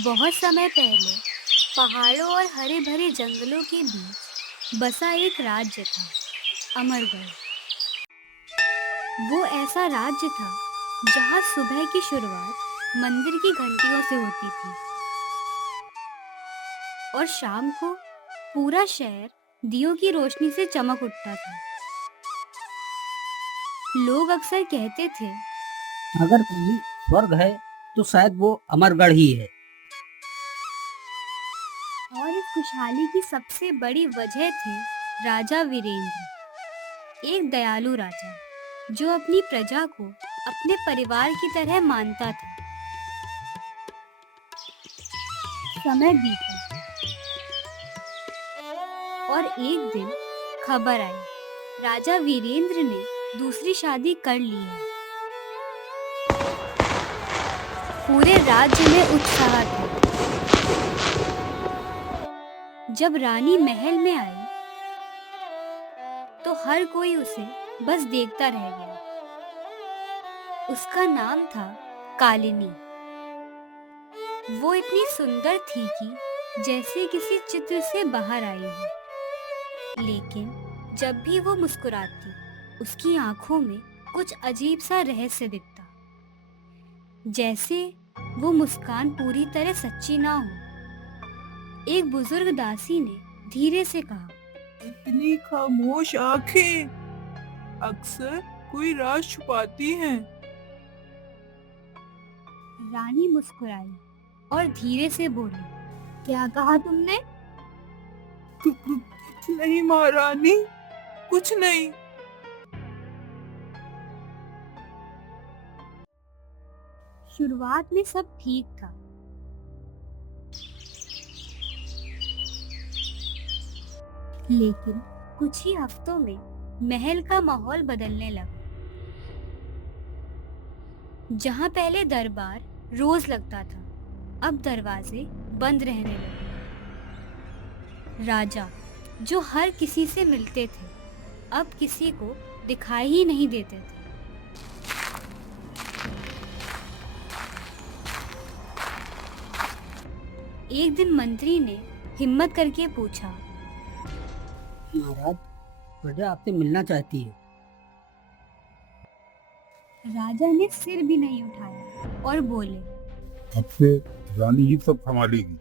बहुत समय पहले पहाड़ों और हरे भरे जंगलों के बीच बसा एक राज्य था, अमरगढ़। वो ऐसा राज्य था जहाँ सुबह की शुरुआत मंदिर की घंटियों से होती थी और शाम को पूरा शहर दियों की रोशनी से चमक उठता था। लोग अक्सर कहते थे, अगर कहीं स्वर्ग है तो शायद वो अमरगढ़ ही है। और इस खुशहाली की सबसे बड़ी वजह थे राजा वीरेंद्र, एक दयालु राजा जो अपनी प्रजा को अपने परिवार की तरह मानता था। समय बीता और एक दिन खबर आई, राजा वीरेंद्र ने दूसरी शादी कर ली है। पूरे राज्य में उत्साह था। जब रानी महल में आई तो हर कोई उसे बस देखता रह गया। उसका नाम था कालिनी। वो इतनी सुंदर थी कि जैसे किसी चित्र से बाहर आई हो। लेकिन जब भी वो मुस्कुराती, उसकी आंखों में कुछ अजीब सा रहस्य दिखता, जैसे वो मुस्कान पूरी तरह सच्ची ना हो। एक बुजुर्ग दासी ने धीरे से कहा, इतनी खामोश आंखें अक्सर कोई राज छुपाती हैं। रानी मुस्कुराई और धीरे से बोली, क्या कहा तुमने? कुछ नहीं महारानी, कुछ नहीं। शुरुआत में सब ठीक था। लेकिन कुछ ही हफ्तों में महल का माहौल बदलने लगा। जहां पहले दरबार रोज लगता था, अब दरवाजे बंद रहने लगे। राजा जो हर किसी से मिलते थे, अब किसी को दिखाई ही नहीं देते थे। एक दिन मंत्री ने हिम्मत करके पूछा, महाराज, प्रजा आपसे मिलना चाहती है। राजा ने सिर भी नहीं उठाया और बोले, अब से रानी ही सब संभालेगी।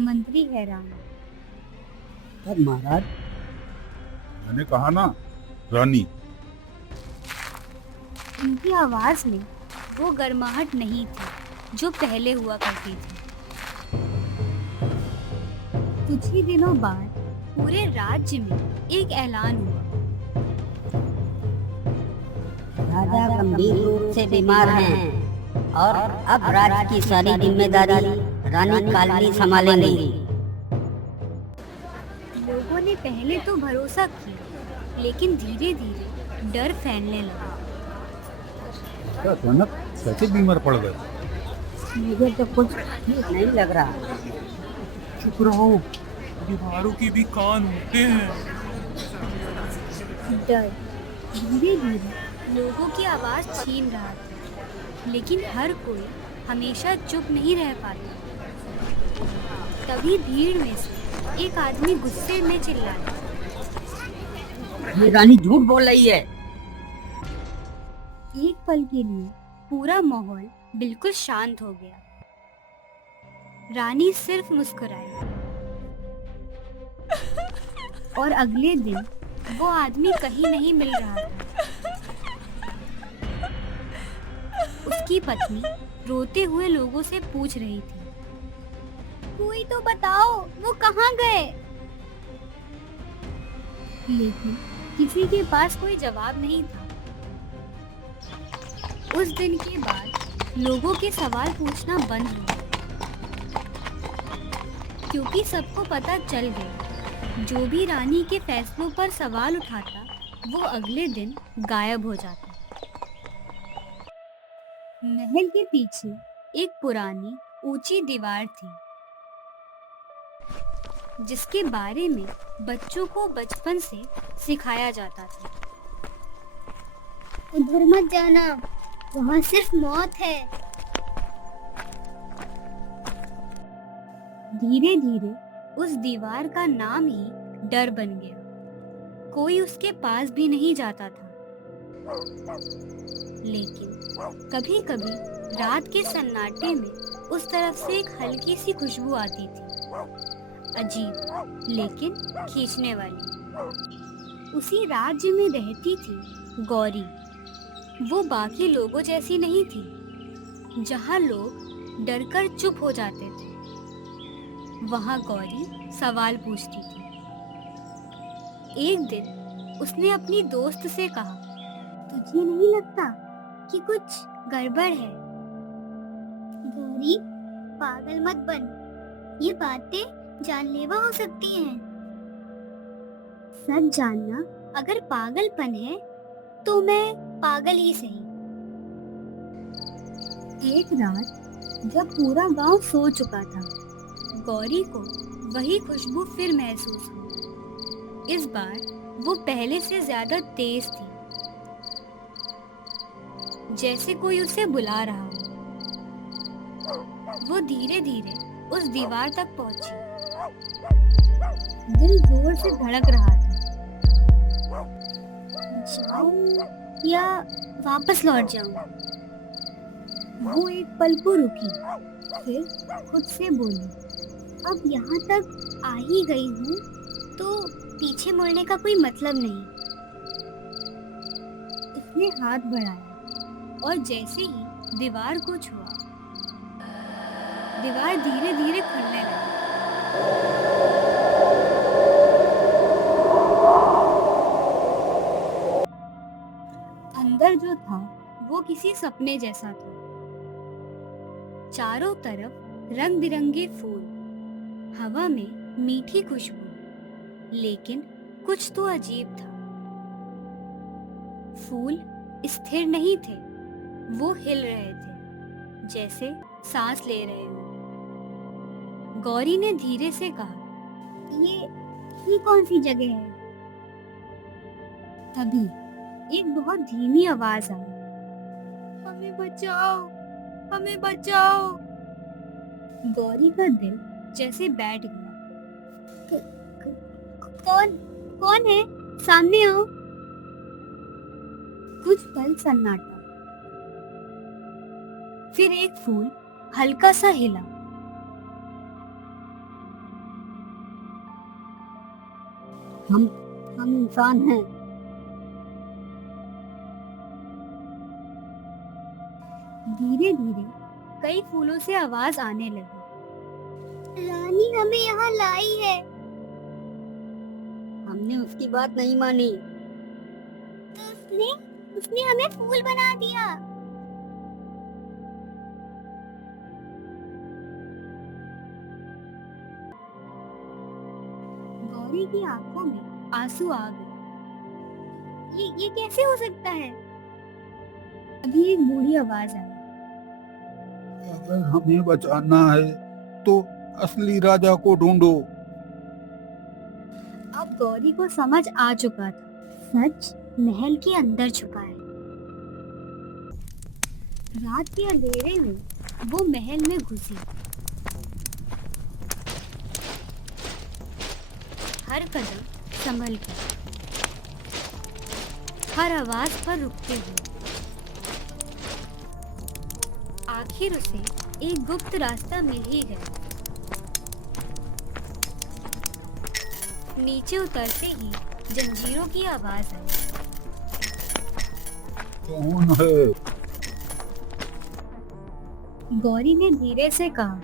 मंत्री हैरान। पर महाराज, मैंने कहा ना, रानी। उनकी आवाज में वो गर्माहट नहीं थी जो पहले हुआ करती थी। कुछ ही दिनों बाद पूरे राज्य में एक ऐलान हुआ, राजा गंभीर रूप से बीमार हैं और अब राज्य की सारी जिम्मेदारी रानी कालिनी संभालेंगी। लोगों ने पहले तो भरोसा किया, लेकिन धीरे धीरे डर फैलने लगा। अचानक कैसे बीमार पड़ गए? मुझे तो कुछ ठीक नहीं लग रहा। चुप रहो, दीवारों के भी कान होते हैं। डर धीरे धीरे लोगों की आवाज छीन रहा था, लेकिन हर कोई हमेशा चुप नहीं रह पाता। तभी भीड़ में से एक आदमी गुस्से में चिल्लाया, ये रानी झूठ बोल रही है। एक पल के लिए पूरा माहौल बिल्कुल शांत हो गया। रानी सिर्फ मुस्कुराई और अगले दिन वो आदमी कहीं नहीं मिल रहा था। उसकी पत्नी रोते हुए लोगों से पूछ रही थी, कोई तो बताओ, वो कहाँ गए? लेकिन किसी के पास कोई जवाब नहीं था। उस दिन के बाद लोगों के सवाल पूछना बंद हुआ, क्योंकि सबको पता चल गया, जो भी रानी के फैसलों पर सवाल उठाता, वो अगले दिन गायब हो जाता। महल के पीछे एक पुरानी ऊंची दीवार थी, जिसके बारे में बच्चों को बचपन से सिखाया जाता था। उधर मत जाना, वहाँ सिर्फ मौत है। धीरे धीरे उस दीवार का नाम ही डर बन गया। कोई उसके पास भी नहीं जाता था। लेकिन कभी कभी रात के सन्नाटे में उस तरफ से एक हल्की सी खुशबू आती थी, अजीब लेकिन खींचने वाली। उसी राज्य में रहती थी गौरी। वो बाकी लोगों जैसी नहीं थी, जहाँ लोग डरकर चुप हो जाते थे। वहाँ गौरी सवाल पूछती थी। एक दिन उसने अपनी दोस्त से कहा, तुझे नहीं लगता कि कुछ गड़बड़ है? गौरी, पागल मत बन, ये बातें जानलेवा हो सकती हैं। सच जानना अगर पागलपन है तो मैं पागल ही सही। एक रात जब पूरा गांव सो चुका था, गौरी को वही खुशबू फिर महसूस हुई। इस बार वो पहले से ज्यादा तेज थी, जैसे कोई उसे बुला रहा हो। वो धीरे धीरे उस दीवार तक पहुंची। दिल जोर से धड़क रहा था। जाऊं या वापस लौट जाऊं? वो एक पल को रुकी, फिर खुद से बोली, अब यहाँ तक आ ही गई हूँ तो पीछे मुड़ने का कोई मतलब नहीं। उसने हाथ बढ़ाया और जैसे ही दीवार को छुआ, दीवार धीरे धीरे खुलने लगी। अंदर जो था वो किसी सपने जैसा था। चारों तरफ रंग बिरंगे फूल, हवा में मीठी खुशबू, लेकिन कुछ तो अजीब था। फूल स्थिर नहीं थे, वो हिल रहे थे, जैसे सांस ले रहे हो। गौरी ने धीरे से कहा, ये कौन सी जगह है? तभी एक बहुत धीमी आवाज आई, हमें बचाओ, हमें बचाओ। गौरी का दिल जैसे बैठ गया। कौन है? सामने आओ। कुछ पल सन्नाटा, फिर एक फूल हल्का सा हिला। हम इंसान हैं। धीरे धीरे कई फूलों से आवाज आने लगी, रानी हमें यहाँ लाई है। हमने उसकी बात नहीं मानी। तो उसने हमें फूल बना दिया। गौरी की आंखों में आंसू आ गए। ये कैसे हो सकता है? अभी एक बूढ़ी आवाज आई, अगर हमें बचाना है तो असली राजा को ढूंढो। अब गौरी को समझ आ चुका था, सच महल के अंदर छुपा है। रात के अंधेरे में वो महल में घुसी। हर कदम संभल कर, हर आवाज पर रुकते हुए। आखिर उसे एक गुप्त रास्ता मिल ही गया। नीचे उतरते ही जंजीरों की आवाज आई। कौन है? गौरी ने धीरे से कहा,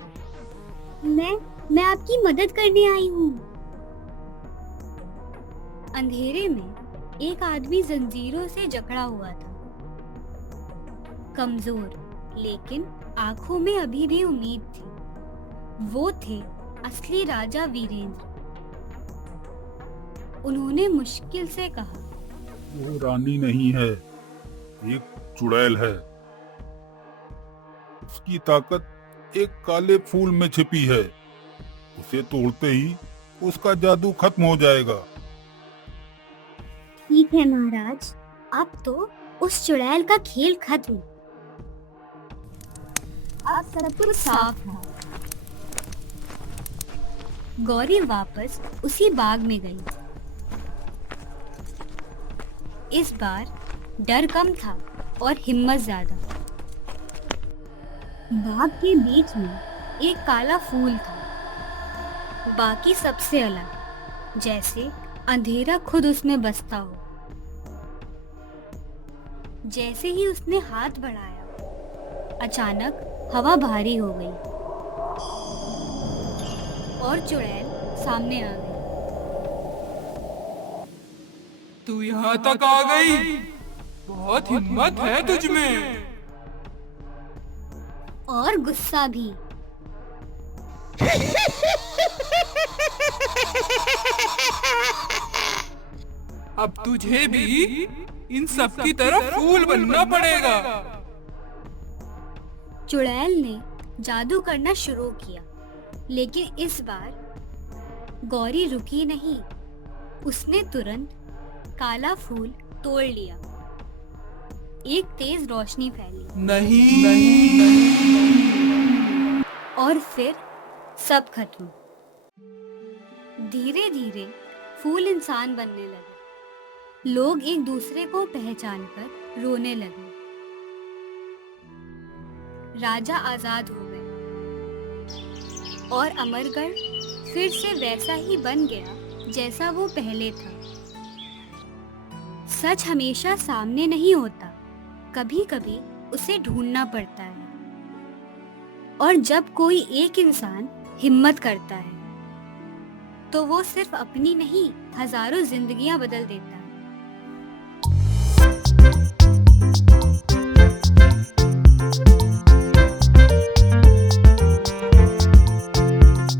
मैं आपकी मदद करने आई हूँ। अंधेरे में एक आदमी जंजीरों से जकड़ा हुआ था, कमजोर, लेकिन आंखों में अभी भी उम्मीद थी। वो थे असली राजा वीरेंद्र। उन्होंने मुश्किल से कहा, वो रानी नहीं है, एक चुड़ैल है। उसकी ताकत एक काले फूल में छिपी है। उसे तोड़ते ही उसका जादू खत्म हो जाएगा। ठीक है महाराज, अब तो उस चुड़ैल का खेल खत्म। अब सब कुछ साफ था। गौरी वापस उसी बाग में गई। इस बार डर कम था और हिम्मत ज्यादा। बाग के बीच में एक काला फूल था, बाकी सबसे अलग, जैसे अंधेरा खुद उसमें बसता हो। जैसे ही उसने हाथ बढ़ाया, अचानक हवा भारी हो गई और चुड़ैल सामने आ गई। तू यहाँ तक आ गई, बहुत हिम्मत है तुझ में। और गुस्सा भी। अब तुझे भी इन सब की तरह फूल बनना पड़ेगा। चुड़ैल ने जादू करना शुरू किया, लेकिन इस बार गौरी रुकी नहीं। उसने तुरंत काला फूल तोड़ लिया। एक तेज रोशनी फैली नहीं। और फिर सब खत्म। धीरे धीरे फूल इंसान बनने लगे। लोग एक दूसरे को पहचानकर रोने लगे। राजा आजाद हो गए और अमरगढ़ फिर से वैसा ही बन गया जैसा वो पहले था। सच हमेशा सामने नहीं होता, कभी कभी उसे ढूंढना पड़ता है। और जब कोई एक इंसान हिम्मत करता है, तो वो सिर्फ अपनी नहीं, हजारों जिंदगियां बदल देता है।